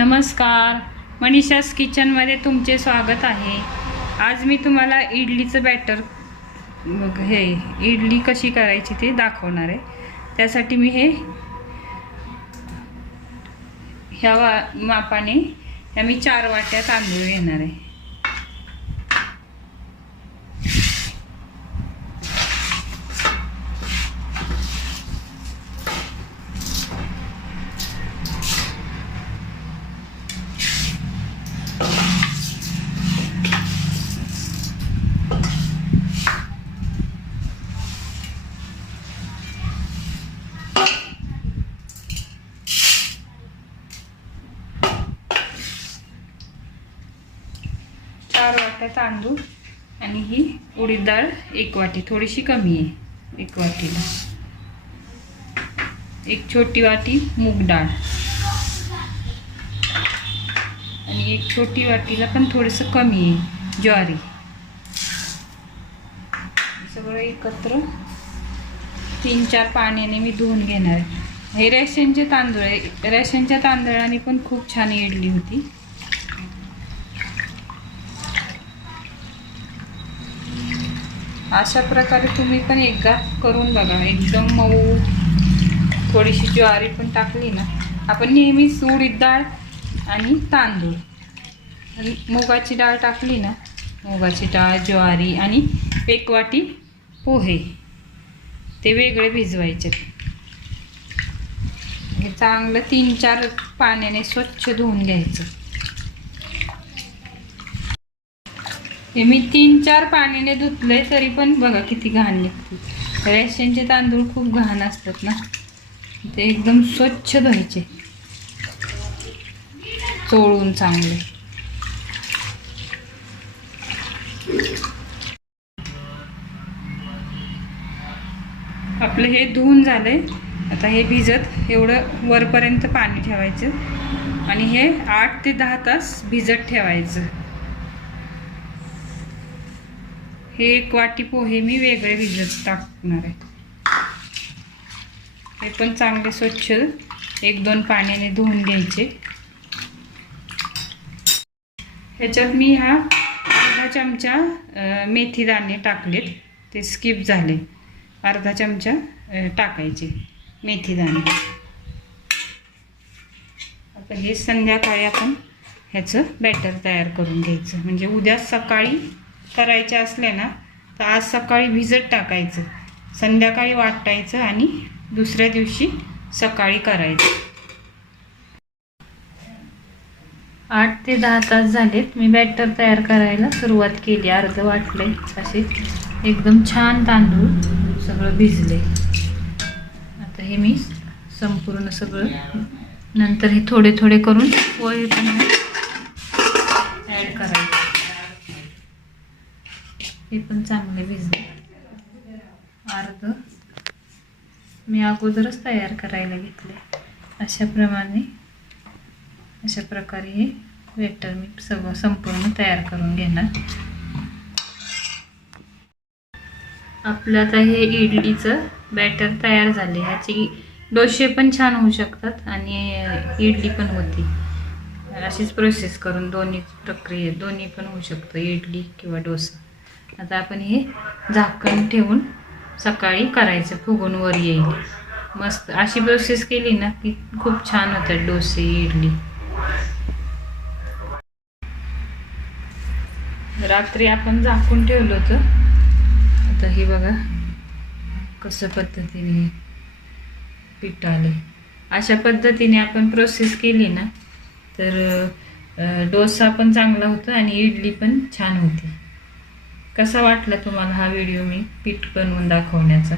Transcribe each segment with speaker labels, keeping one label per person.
Speaker 1: नमस्कार. मनीषास किचनमध्ये तुमचे स्वागत आहे. आज मी तुम्हाला इडलीचं बॅटर मग हे इडली कशी करायची ते दाखवणार आहे. त्यासाठी मी हे ह्या वा मापाने ह्या मी चार वाट्या तांदूळ घेणार आहे. चार वाट्या तांदूळ आणि ही उडीद डाळ एक वाटी. थोडीशी कमी आहे एक वाटीला. एक छोटी वाटी मूग डाळ. आणि एक छोटी वाटीला पण थोडंसं कमी आहे ज्वारी. सगळं एकत्र तीन चार पाण्याने मी धुवून घेणार आहे. हे रेशनचे तांदूळ आहे. रेशनच्या तांदळाने पण खूप छान इडली होती. अशा प्रकारे तुम्ही पण एकदा करून बघा. एकदम मऊ थोडीशी ज्वारी पण टाकली ना आपण नेहमीच उडीद डाळ आणि तांदूळ. मुगाची डाळ टाकली ना मुगाची डाळ ज्वारी आणि एक वाटी पोहे. ते वेगळे भिजवायचे. हे चांगलं तीन चार पाण्याने स्वच्छ धुवून घ्यायचं. हे मी तीन चार पाण्याने धुतलंय तरी पण बघा किती घाण निघते रेशनचे तांदूळ खूप घाण असतात ना. ते एकदम स्वच्छ धुवायचे. चोळून चांगले. आपलं हे धुवून झालंय. आता हे भिजत एवढं वरपर्यंत पाणी ठेवायचं. आणि हे आठ ते दहा तास भिजत ठेवायचं. हे एक वाटी पोहे मी वेगळे भिजत टाकणार आहे. हे पण चांगले स्वच्छ एक दोन पाण्याने धुवून घ्यायचे. ह्याच्यात मी हा अर्धा चमचा मेथी दाणे टाकलेत. ते स्किप झाले. अर्धा चमचा टाकायचे मेथी दाणे. आता हे संध्याकाळी आपण ह्याचं बॅटर तयार करून घ्यायचं. म्हणजे उद्या सकाळी करायच्या असल्या ना तर आज सकाळी भिजत टाकायचं संध्याकाळी वाटायचं आणि दुसऱ्या दिवशी सकाळी करायचं. आठ ते दहा तास झालेत. मी बॅटर तयार करायला सुरुवात केली. अर्ध वाटले असे. एकदम छान तांदूळ सगळं भिजले. आता हे मी संपूर्ण सगळं नंतर हे थोडे थोडे करून पोहे पण ॲड करायचे. हे पण चांगले भिजले. अर्ध. मी अगोदरच तयार करायला घेतले. अशाप्रमाणे अशा प्रकारे हे वेटर मी सगळं संपूर्ण तयार करून घेणार. आपलं आता हे इडलीचं बॅटर तयार झाले. ह्याची डोसे पण छान होऊ शकतात आणि इडली पण होती. अशीच प्रोसेस करून दोन्ही प्रक्रिये दोन्ही पण होऊ शकतं. इडली किंवा डोसा. आता आपण हे झाकण ठेवून सकाळी करायचं. फुगून वर येईल. मस्त अशी प्रोसेस केली ना की खूप छान होतात डोसे इडली. रात्री आपण झाकून ठेवलं होतं. आता हे बघा कसं पद्धतीने पीठ आले अशा पद्धतीने आपण प्रोसेस केली ना तर डोसा पण चांगला होतो आणि इडली पण छान होती. कसा वाटला तुम्हाला हा व्हिडिओ मी पीठ बनवून दाखवण्याचा?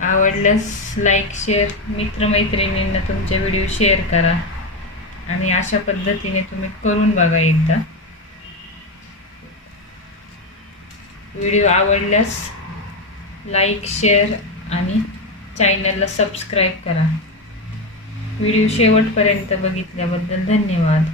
Speaker 1: आवडल्यास लाईक शेअर मित्रमैत्रिणींना तुमचे व्हिडिओ शेअर करा. आणि अशा पद्धतीने तुम्ही करून बघा एकदा. व्हिडिओ आवडल्यास लाईक शेअर आणि चॅनलला सबस्क्राईब करा. व्हिडिओ शेवटपर्यंत बघितल्याबद्दल धन्यवाद.